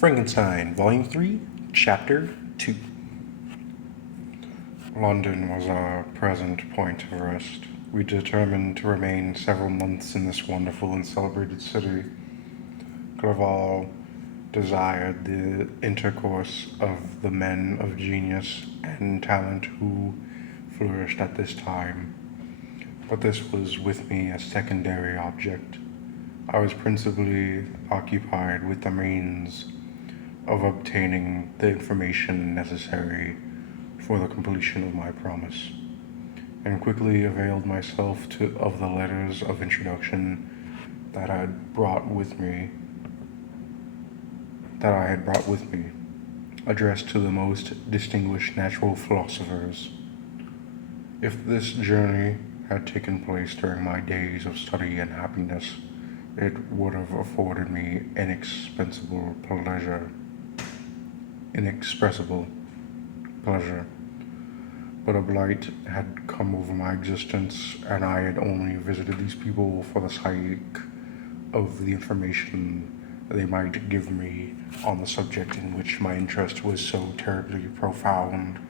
Frankenstein, Volume 3, Chapter 2. London was our present point of rest. We determined to remain several months in this wonderful and celebrated city. Clerval desired the intercourse of the men of genius and talent who flourished at this time, but this was with me a secondary object. I was principally occupied with the means of obtaining the information necessary for the completion of my promise, and quickly availed myself of the letters of introduction that I had brought with me, addressed to the most distinguished natural philosophers. If this journey had taken place during my days of study and happiness, it would have afforded me inexpressible pleasure. But a blight had come over my existence, and I had only visited these people for the sake of the information they might give me on the subject in which my interest was so terribly profound.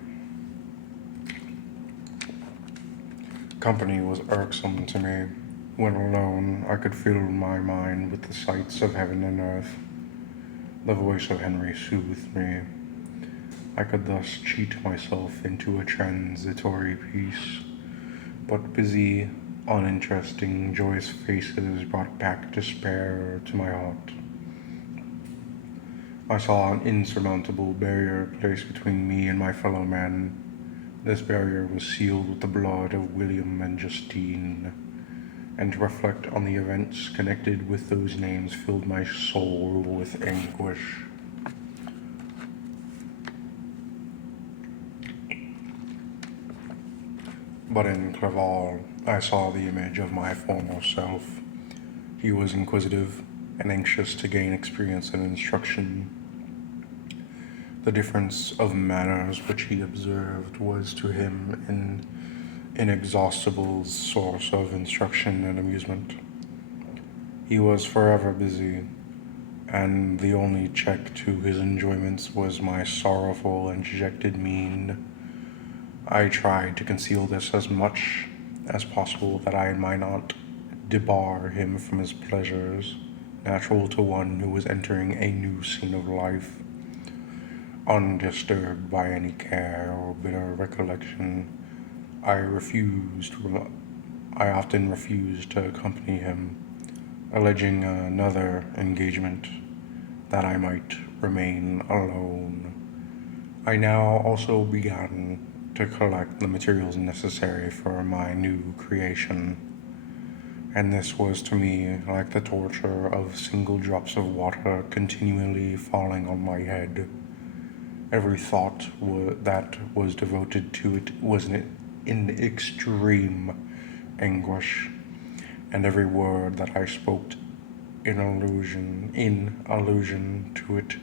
Company was irksome to me. When alone, I could fill my mind with the sights of heaven and earth. The voice of Henry soothed me. I could thus cheat myself into a transitory peace, but busy, uninteresting, joyous faces brought back despair to my heart. I saw an insurmountable barrier placed between me and my fellow men. This barrier was sealed with the blood of William and Justine, and to reflect on the events connected with those names filled my soul with anguish. But in Clerval, I saw the image of my former self. He was inquisitive and anxious to gain experience and instruction. The difference of manners which he observed was to him an inexhaustible source of instruction and amusement. He was forever busy, and the only check to his enjoyments was my sorrowful and dejected mien. I tried to conceal this as much as possible, that I might not debar him from his pleasures, natural to one who was entering a new scene of life, undisturbed by any care or bitter recollection. I often refused to accompany him, alleging another engagement, that I might remain alone. I now also began to collect the materials necessary for my new creation, and this was to me like the torture of single drops of water continually falling on my head. Every thought that was devoted to it was in extreme anguish, and every word that I spoke in allusion to it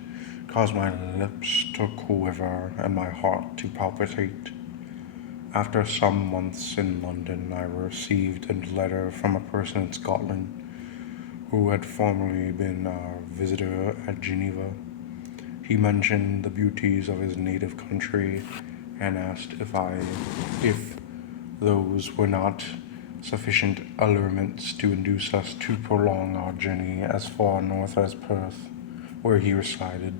caused my lips to quiver and my heart to palpitate. After some months in London, I received a letter from a person in Scotland who had formerly been our visitor at Geneva. He mentioned the beauties of his native country and asked if those were not sufficient allurements to induce us to prolong our journey as far north as Perth, where he resided.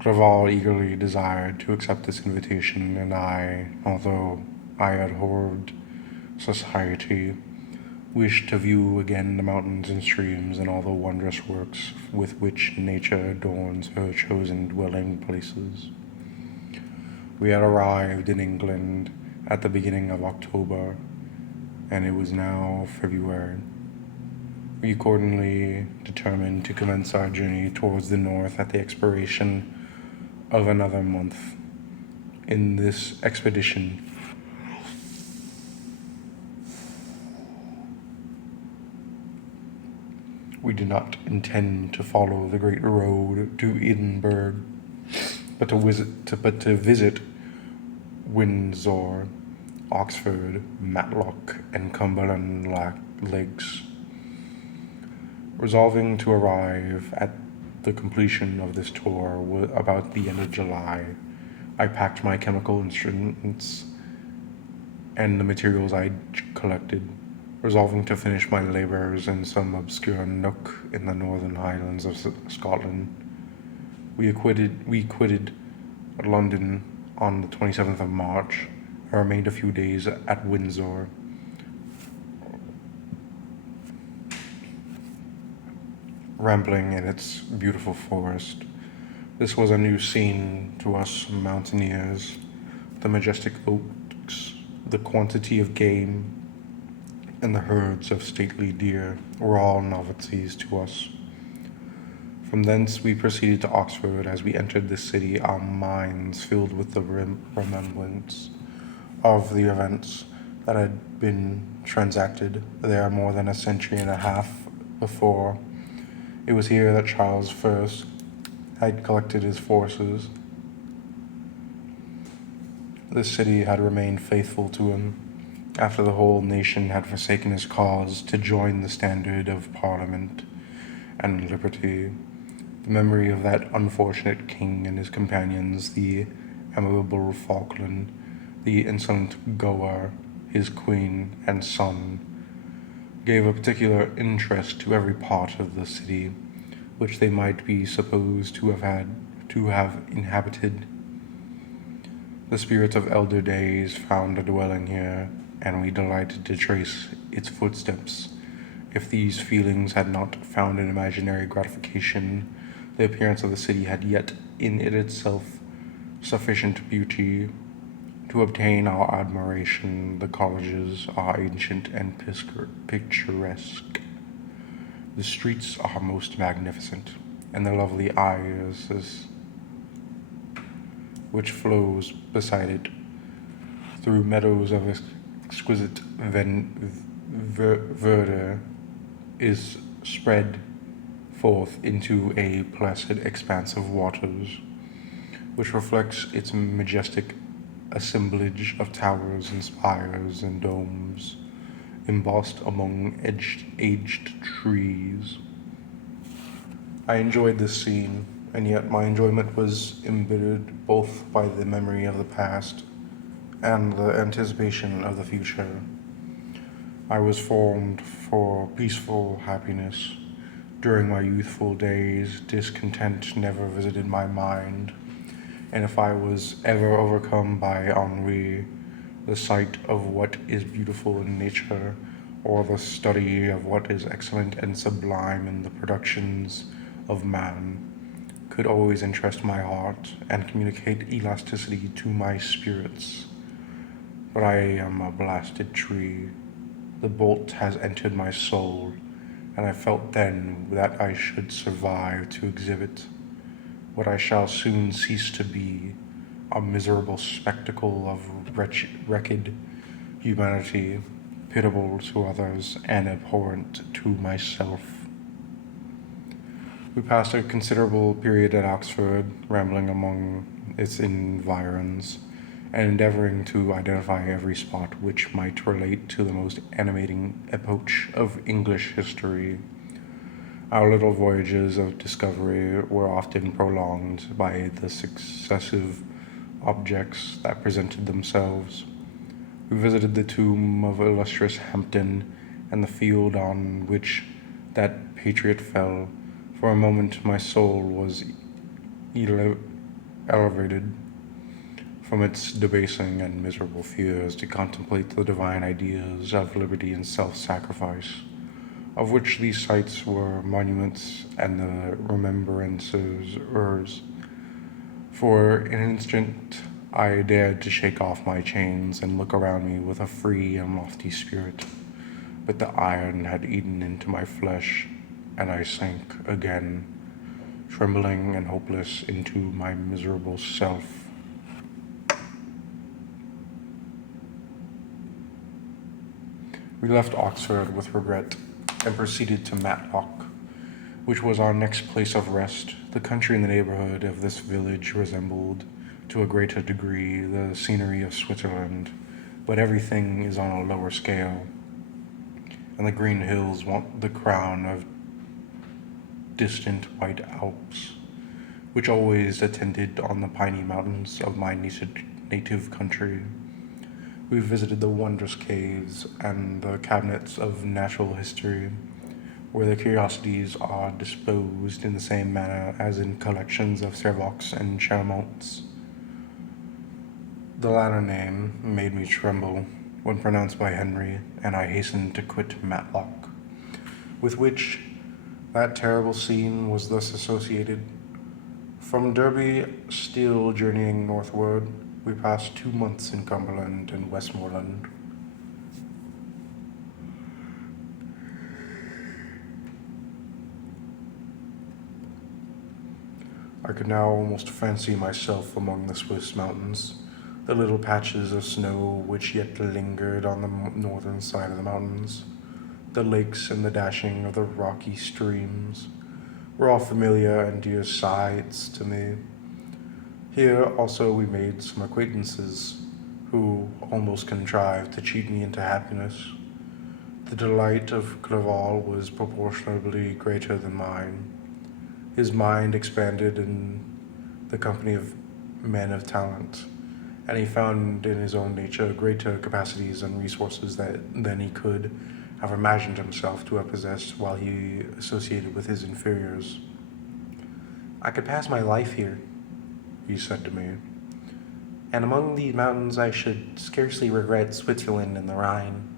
Clerval eagerly desired to accept this invitation, and I, although I abhorred society, wished to view again the mountains and streams and all the wondrous works with which nature adorns her chosen dwelling places. We had arrived in England at the beginning of October, and it was now February. We accordingly determined to commence our journey towards the north at the expiration of another month. In this expedition, we did not intend to follow the great road to Edinburgh, but to visit Windsor, Oxford, Matlock, and Cumberland Lakes. Resolving to arrive at the completion of this tour was about the end of July. I packed my chemical instruments and the materials I'd collected, resolving to finish my labors in some obscure nook in the northern highlands of Scotland. We quitted London on the 27th of March and remained a few days at Windsor, rambling in its beautiful forest. This was a new scene to us mountaineers. The majestic oaks, the quantity of game, and the herds of stately deer were all novelties to us. From thence we proceeded to Oxford. As we entered the city, our minds filled with the remembrance of the events that had been transacted there more than a century and a half before. It was here that Charles I had collected his forces. This city had remained faithful to him after the whole nation had forsaken his cause to join the standard of Parliament and liberty. The memory of that unfortunate king and his companions, the amiable Falkland, the insolent Gower, his queen and son, gave a particular interest to every part of the city which they might be supposed to have inhabited. The spirits of elder days found a dwelling here, and we delighted to trace its footsteps. If these feelings had not found an imaginary gratification, the appearance of the city had yet in it itself sufficient beauty to obtain our admiration. The colleges are ancient and picturesque. The streets are most magnificent, and the lovely Isis, which flows beside it through meadows of exquisite verdure, is spread forth into a placid expanse of waters, which reflects its majestic assemblage of towers and spires and domes, embossed among aged trees. I enjoyed this scene, and yet my enjoyment was embittered both by the memory of the past and the anticipation of the future. I was formed for peaceful happiness. During my youthful days, discontent never visited my mind, and if I was ever overcome by ennui, the sight of what is beautiful in nature, or the study of what is excellent and sublime in the productions of man, could always interest my heart and communicate elasticity to my spirits. But I am a blasted tree. The bolt has entered my soul, and I felt then that I should survive to exhibit what I shall soon cease to be, a miserable spectacle of wretched humanity, pitiable to others and abhorrent to myself. We passed a considerable period at Oxford, rambling among its environs, and endeavoring to identify every spot which might relate to the most animating epoch of English history. Our little voyages of discovery were often prolonged by the successive objects that presented themselves. We visited the tomb of illustrious Hampden and the field on which that patriot fell. For a moment my soul was elevated from its debasing and miserable fears to contemplate the divine ideas of liberty and self-sacrifice, of which these sites were monuments and the remembrances urns. For an instant I dared to shake off my chains and look around me with a free and lofty spirit, but the iron had eaten into my flesh, and I sank again, trembling and hopeless, into my miserable self. We left Oxford with regret and proceeded to Matlock, which was our next place of rest. The country in the neighborhood of this village resembled, to a greater degree, the scenery of Switzerland, but everything is on a lower scale, and the green hills want the crown of distant white Alps, which always attended on the piney mountains of my native country. We visited the wondrous caves and the cabinets of natural history, where the curiosities are disposed in the same manner as in collections of Servox and Charamonts. The latter name made me tremble when pronounced by Henry, and I hastened to quit Matlock, with which that terrible scene was thus associated. From Derby, still journeying northward, we passed 2 months in Cumberland and Westmoreland. I could now almost fancy myself among the Swiss mountains, the little patches of snow which yet lingered on the northern side of the mountains, the lakes and the dashing of the rocky streams, were all familiar and dear sights to me. Here also we made some acquaintances who almost contrived to cheat me into happiness. The delight of Clerval was proportionably greater than mine. His mind expanded in the company of men of talent, and he found in his own nature greater capacities and resources than he could have imagined himself to have possessed while he associated with his inferiors. I could pass my life here, he said to me, and among these mountains I should scarcely regret Switzerland and the Rhine.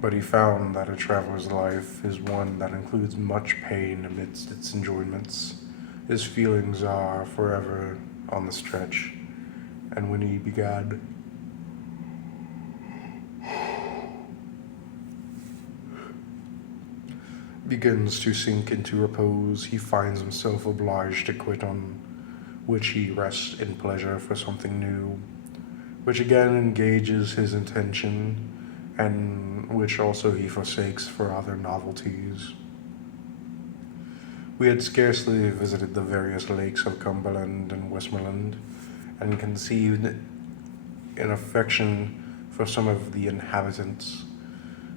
But he found that a traveler's life is one that includes much pain amidst its enjoyments. His feelings are forever on the stretch, and when he begins to sink into repose, he finds himself obliged to quit on which he rests in pleasure for something new, which again engages his attention, and which also he forsakes for other novelties. We had scarcely visited the various lakes of Cumberland and Westmoreland, and conceived an affection for some of the inhabitants,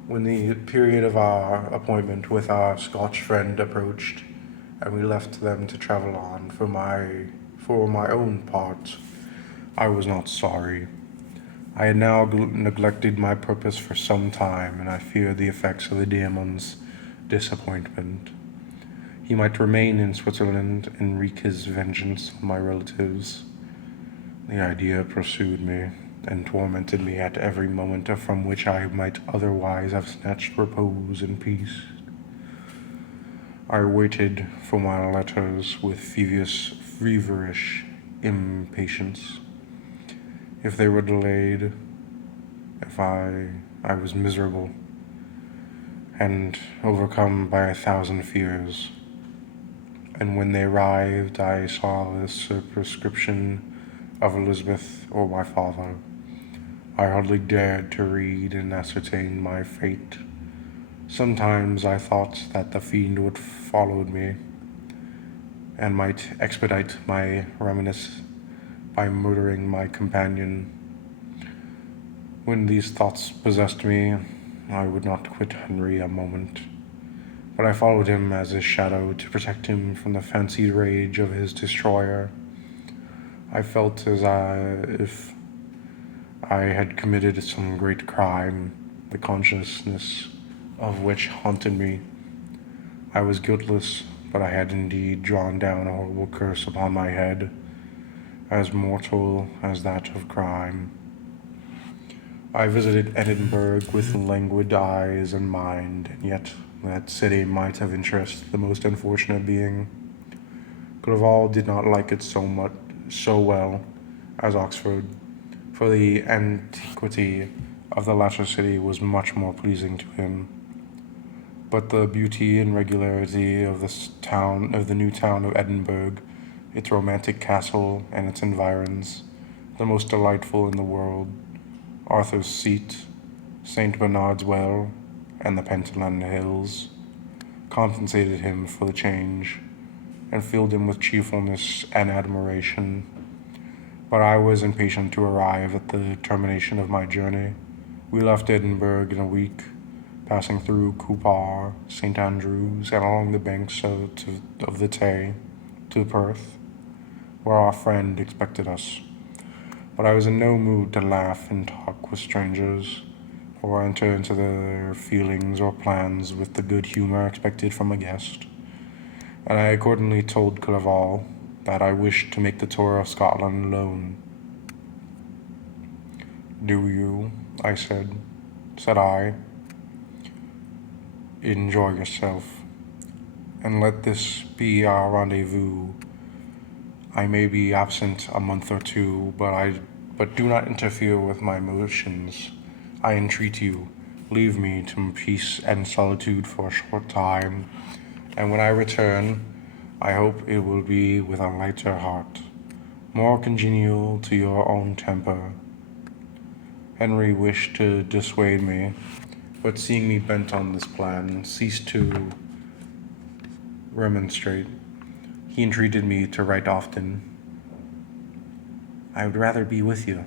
when the period of our appointment with our Scotch friend approached, and we left them to travel on. For my own part, I was not sorry. I had now neglected my purpose for some time, and I feared the effects of the demon's disappointment. He might remain in Switzerland and wreak his vengeance on my relatives. The idea pursued me and tormented me at every moment from which I might otherwise have snatched repose and peace. I waited for my letters with feverish impatience. If they were delayed, if I was miserable and overcome by 1,000 fears. And when they arrived, I saw the superscription of Elizabeth or my father. I hardly dared to read and ascertain my fate. Sometimes I thought that the fiend would follow me and might expedite my reminiscence by murdering my companion. When these thoughts possessed me, I would not quit Henry a moment, but I followed him as his shadow to protect him from the fancied rage of his destroyer. I felt if I had committed some great crime, the consciousness of which haunted me. I was guiltless, but I had indeed drawn down a horrible curse upon my head, as mortal as that of crime. I visited Edinburgh with languid eyes and mind, and yet that city might have interested the most unfortunate being. Clerval did not like it so well as Oxford, for the antiquity of the latter city was much more pleasing to him. But the beauty and regularity of the new town of Edinburgh, its romantic castle and its environs, the most delightful in the world, Arthur's Seat, St. Bernard's Well, and the Pentland Hills, compensated him for the change, and filled him with cheerfulness and admiration. But I was impatient to arrive at the termination of my journey. We left Edinburgh in a week, passing through Coupar, St. Andrews, and along the banks of the Tay to Perth, where our friend expected us. But I was in no mood to laugh and talk with strangers, or enter into their feelings or plans with the good humor expected from a guest, and I accordingly told Clerval that I wished to make the tour of Scotland alone. Do you? I said. Said I. Enjoy yourself, and let this be our rendezvous. I may be absent a month or two, but do not interfere with my motions. I entreat you, leave me to peace and solitude for a short time, and when I return, I hope it will be with a lighter heart, more congenial to your own temper. Henry wished to dissuade me, but seeing me bent on this plan, ceased to remonstrate. He entreated me to write often. I would rather be with you,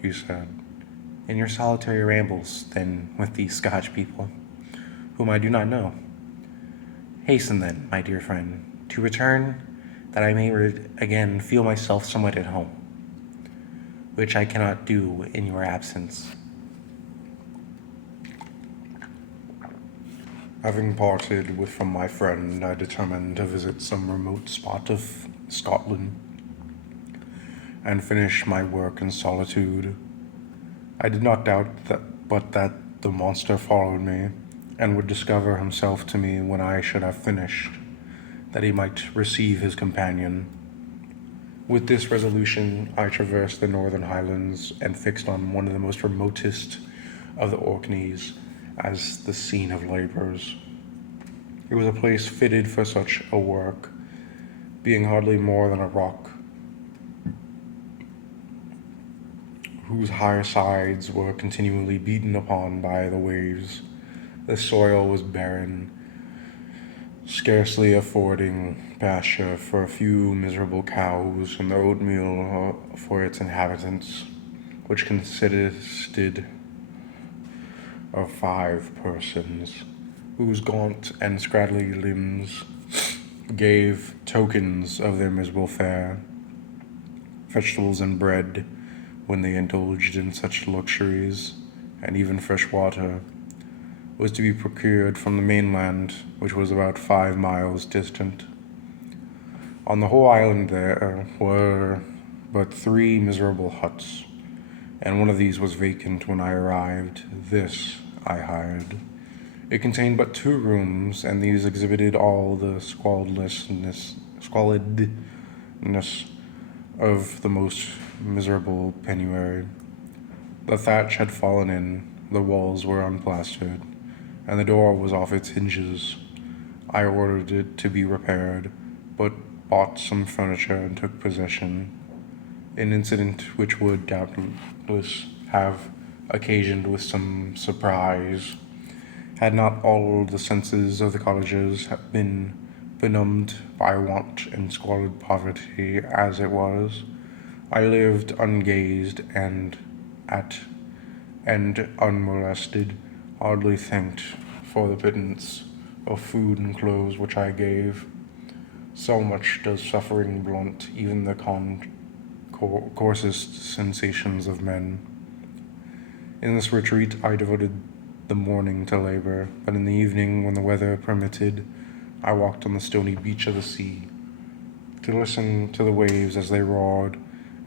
he said, in your solitary rambles than with these Scotch people, whom I do not know. Hasten then, my dear friend, to return, that I may again feel myself somewhat at home, which I cannot do in your absence. Having parted from my friend, I determined to visit some remote spot of Scotland and finish my work in solitude. I did not doubt that the monster followed me and would discover himself to me when I should have finished, that he might receive his companion. With this resolution, I traversed the northern highlands and fixed on one of the most remotest of the Orkneys as the scene of labors. It was a place fitted for such a work, being hardly more than a rock, whose higher sides were continually beaten upon by the waves. The soil was barren, scarcely affording pasture for a few miserable cows and the oatmeal for its inhabitants, which consisted of 5 persons, whose gaunt and scraggly limbs gave tokens of their miserable fare. Vegetables and bread, when they indulged in such luxuries, and even fresh water, was to be procured from the mainland, which was about 5 miles distant. On the whole island there were but 3 miserable huts, and one of these was vacant when I arrived. This I hired. It contained but 2 rooms, and these exhibited all the squalidness of the most miserable penury. The thatch had fallen in, the walls were unplastered, and the door was off its hinges. I ordered it to be repaired, but bought some furniture and took possession, an incident which would doubtless have occasioned with some surprise, had not all the senses of the cottagers been benumbed by want and squalid poverty as it was. I lived ungazed and unmolested, hardly thanked for the pittance of food and clothes which I gave. So much does suffering blunt even the coarsest sensations of men. In this retreat I devoted the morning to labor, but in the evening, when the weather permitted, I walked on the stony beach of the sea, to listen to the waves as they roared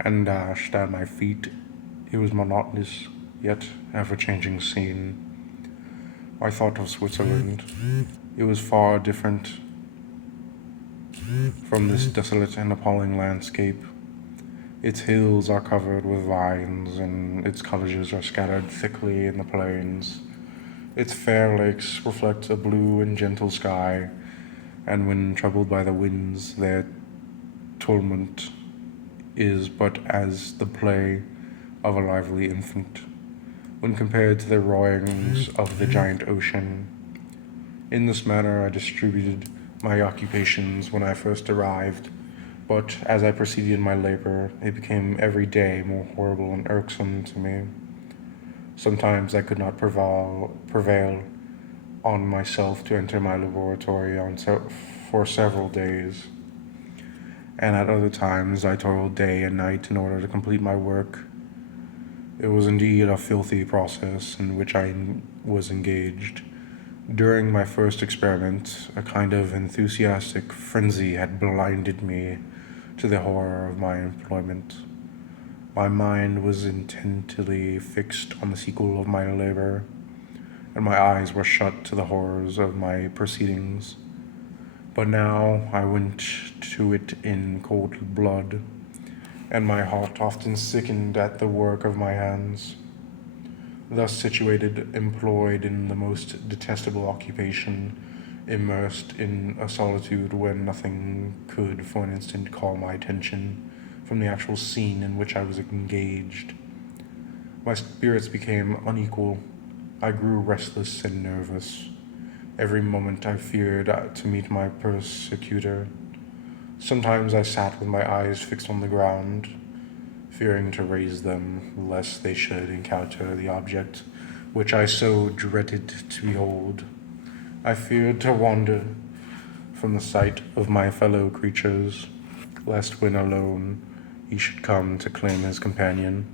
and dashed at my feet. It was monotonous, yet ever-changing scene. I thought of Switzerland. It was far different from this desolate and appalling landscape. Its hills are covered with vines, and its cottages are scattered thickly in the plains. Its fair lakes reflect a blue and gentle sky, and when troubled by the winds, their tumult is but as the play of a lively infant, when compared to the roarings of the giant ocean. In this manner I distributed my occupations when I first arrived, but as I proceeded in my labor, it became every day more horrible and irksome to me. Sometimes I could not prevail, on myself to enter my laboratory for several days, and at other times I toiled day and night in order to complete my work. It was indeed a filthy process in which I was engaged. During my first experiment, a kind of enthusiastic frenzy had blinded me to the horror of my employment. My mind was intently fixed on the sequel of my labor, and my eyes were shut to the horrors of my proceedings. But now I went to it in cold blood, and my heart often sickened at the work of my hands. Thus situated, employed in the most detestable occupation, immersed in a solitude where nothing could for an instant call my attention from the actual scene in which I was engaged, my spirits became unequal. I grew restless and nervous. Every moment I feared to meet my persecutor. Sometimes I sat with my eyes fixed on the ground, fearing to raise them lest they should encounter the object which I so dreaded to behold. I feared to wander from the sight of my fellow creatures, lest when alone he should come to claim his companion.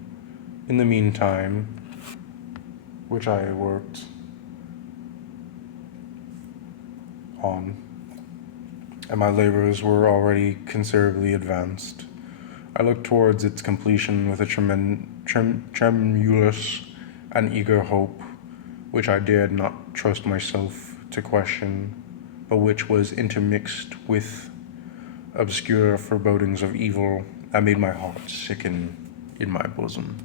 In the meantime, which I worked on, and my labors were already considerably advanced, I looked towards its completion with a tremulous and eager hope, which I dared not trust myself to question, but which was intermixed with obscure forebodings of evil that made my heart sicken in my bosom.